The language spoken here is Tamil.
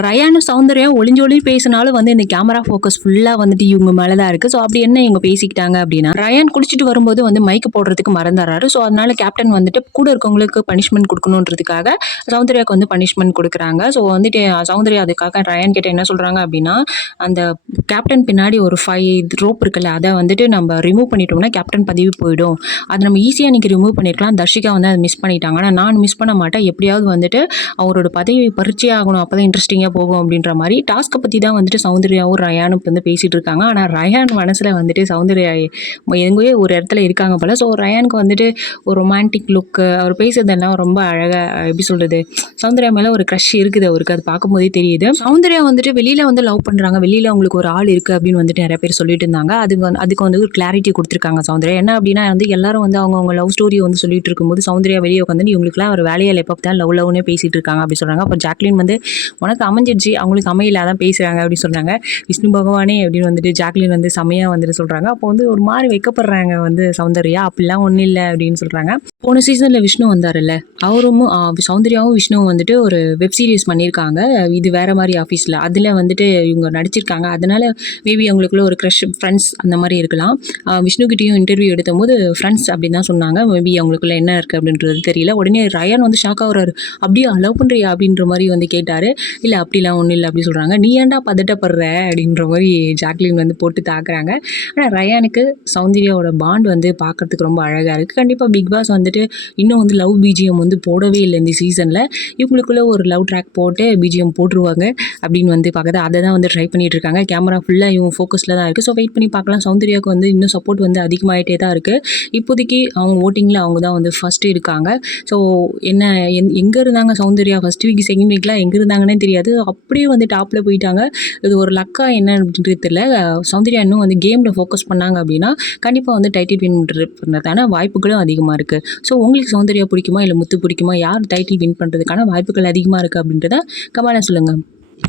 ரயானும் சௌந்தர்யாவும் ஒளிஞ்சு பேசினாலும் வந்து இந்த கேமரா ஃபோக்கஸ் ஃபுல்லா வந்துட்டு இவங்க மேல தான் இருக்கு. ஸோ அப்படி என்ன இவங்க பேசிக்கிட்டாங்க அப்படின்னா, ரயான் குளிச்சுட்டு வரும்போது வந்து மைக் போடுறதுக்கு மறந்துடுறாரு. ஸோ அதனால கேப்டன் வந்துட்டு கூட இருக்கவங்களுக்கு பனிஷ்மெண்ட் குடுக்கணுன்றதுக்காக சௌந்தர்யாவுக்கு வந்து பனிஷ்மெண்ட் குடுக்குறாங்க. ஸோ வந்துட்டு சௌந்தர்யா அதுக்காக ரயான் கிட்ட என்ன சொல்றாங்க அப்படின்னா, அந்த கேப்டன் பின்னாடி ஒரு 5 ரோப் இருக்குல்ல, அத வந்துட்டு நம்ம ரிமூவ் பண்ணிட்டோம்னா கேப்டன் பதவி போயிடும். அத நம்ம ஈஸியா இன்னைக்கு ரிமூவ் பண்ணியிருக்கலாம். தர்ஷிகா வந்து அத மிஸ் பண்ணிட்டாங்க. ஆனா நான் மிஸ் பண்ண மாட்டேன். எப்படியாவது வந்துட்டு அவரோட பதவியை பறிச்சே ஆகணும். அப்பதான் இன்ட்ரெஸ்டிங்கா போகும் அப்படின்ற மாதிரி டாஸ்க்கை பத்தி தான் வந்துட்டு சௌந்தர்யாவும் ரயானும் வந்து பேசிட்டு இருக்காங்க. ஆனா ரயான் மனசுல வந்துட்டு சௌந்தர்யா எங்கேயோ ஒரு இடத்துல இருக்காங்க போல. ஸோ ரயானுக்கு வந்துட்டு ஒரு ரொமான்டிக் லுக், அவர் பேசுறதெல்லாம் ரொம்ப அழகா, எப்படி சொல்றது, சௌந்தர்யா மேல ஒரு க்ரஷ் இருக்குது அவருக்கு. அது பார்க்கும்போதே தெரியுது. சௌந்தர்யா வந்துட்டு வெளியில வந்து லவ் பண்றாங்க, வெளியில அவங்களுக்கு ஒரு ஆள் இருக்கு அப்படின்னு வந்துட்டு நிறைய பேர் சொல்லிட்டு இருந்தாங்க. அதுக்கு வந்து ஒரு கிளாரிட்டி கொடுத்துருக்காங்க சௌந்தர்யா. என்ன அப்படின்னா வந்து எல்லாரும் வந்து அவங்க லவ் ஸ்டோரியை வந்து சொல்லிட்டு இருக்கும்போது சௌந்தர்யா வெளியே உட்காந்து இவங்களுக்குலாம் ஒரு வேலையில எப்போ தான் லவ்னே பேசிட்டு இருக்காங்க அப்படி சொல்றாங்க. அப்போ ஜாக்லின் வந்து உனக்கு அமைஞ்சிடுச்சு, அவங்களுக்கு அமையல, அதான் பேசுறாங்க அப்படின்னு சொன்னாங்க. விஷ்ணு பகவானே அப்படின்னு வந்துட்டு ஜாக்லின் வந்து செமையா வந்துட்டு சொல்றாங்க. அப்போ வந்து ஒரு மாதிரி வைக்கப்படுறாங்க வந்து சௌந்தர்யா. அப்படிலாம் ஒன்றும் இல்லை அப்படின்னு சொல்றாங்க. போன சீசன்ல விஷ்ணு வந்தாருல்ல, அவரும் சௌந்தர்யாவும் விஷ்ணுவும் வந்துட்டு ஒரு வெப் சீரிஸ் பண்ணியிருக்காங்க. இது வேற மாதிரி ஆஃபீஸில், அதில் வந்துட்டு இவங்க நடிச்சிருக்காங்க. அதனால மேபி அவங்களுக்குள்ள ஒரு க்ரஷ், ஃப்ரெண்ட்ஸ் அந்த மாதிரி இருக்கலாம். விஷ்ணுகிட்டையும் இன்டர்வியூ எடுத்த போது ஃப்ரெண்ட்ஸ் அப்படின்னு தான் சொன்னாங்க. மேபி அவங்களுக்குள்ள என்ன இருக்குது அப்படின்றது தெரியல. உடனே ரயான் வந்து ஷாக் ஆகுறாரு. அப்படியே லவ் பண்ணுறியா அப்படின்ற மாதிரி வந்து கேட்டார். இல்லை அப்படிலாம் ஒன்றும் இல்லை அப்படி சொல்கிறாங்க. நீ ஏன்டா பதட்டப்படுற அப்படின்ற மாதிரி ஜாக்லின் வந்து போட்டு தாக்குறாங்க. ஆனால் ரயானுக்கு சௌந்தர்யாவோட பாண்ட் வந்து பார்க்கறதுக்கு ரொம்ப அழகாக இருக்குது. கண்டிப்பாக பிக் பாஸ் வந்துட்டு இன்னும் வந்து லவ் பிஜிஎம் வந்து போடவே இல்லை இந்த சீசனில். இவங்களுக்குள்ள ஒரு லவ் ட்ராக் போட்டு பிஜிஎம் போட்டுருவாங்க அப்படின்னு வந்து பார்க்குறது. அதை தான் வந்து ட்ரை பண்ணிட்டு இருக்காங்க. கேமரா ஃபுல்லாக இவங்க ஃபோக்கஸில் தான் இருக்குது. ஸோ வெயிட் பண்ணி பார்க்கலாம். சௌந்தர்யாவுக்கு வந்து இன்னும் சப்போர்ட் வந்து அதிகமாகிட்டே தான் இருக்குது. இப்போதைக்கு அவங்க ஓட்டிங்கில் அவங்க தான் வந்து ஃபஸ்ட்டு இருக்காங்க. ஸோ என்ன எங்கே இருந்தாங்க சௌந்தர்யா ஃபஸ்ட் வீக், செகண்ட் வீக்லாம் எங்கே இருந்தாங்கன்னே தெரியாது. அப்படியே வந்து டாப்பில் போயிட்டாங்க. இது ஒரு லக்கா என்ன அப்படின்றது தெரியல. சௌந்தர்யா இன்னும் வந்து கேமில் ஃபோக்கஸ் பண்ணாங்க அப்படின்னா கண்டிப்பாக வந்து டைட்டில் வின் பண்ணுறதுக்கான வாய்ப்புகளும் அதிகமாக இருக்குது. ஸோ உங்களுக்கு சௌந்தர்யா பிடிக்குமா இல்லை முத்து பிடிக்குமா? யார் டைட்டில் வின் பண்ணுறதுக்கான வாய்ப்புகள் அதிகமாக இருக்குது அப்படின்றத கமெண்ட்ல சொல்லுங்கள்.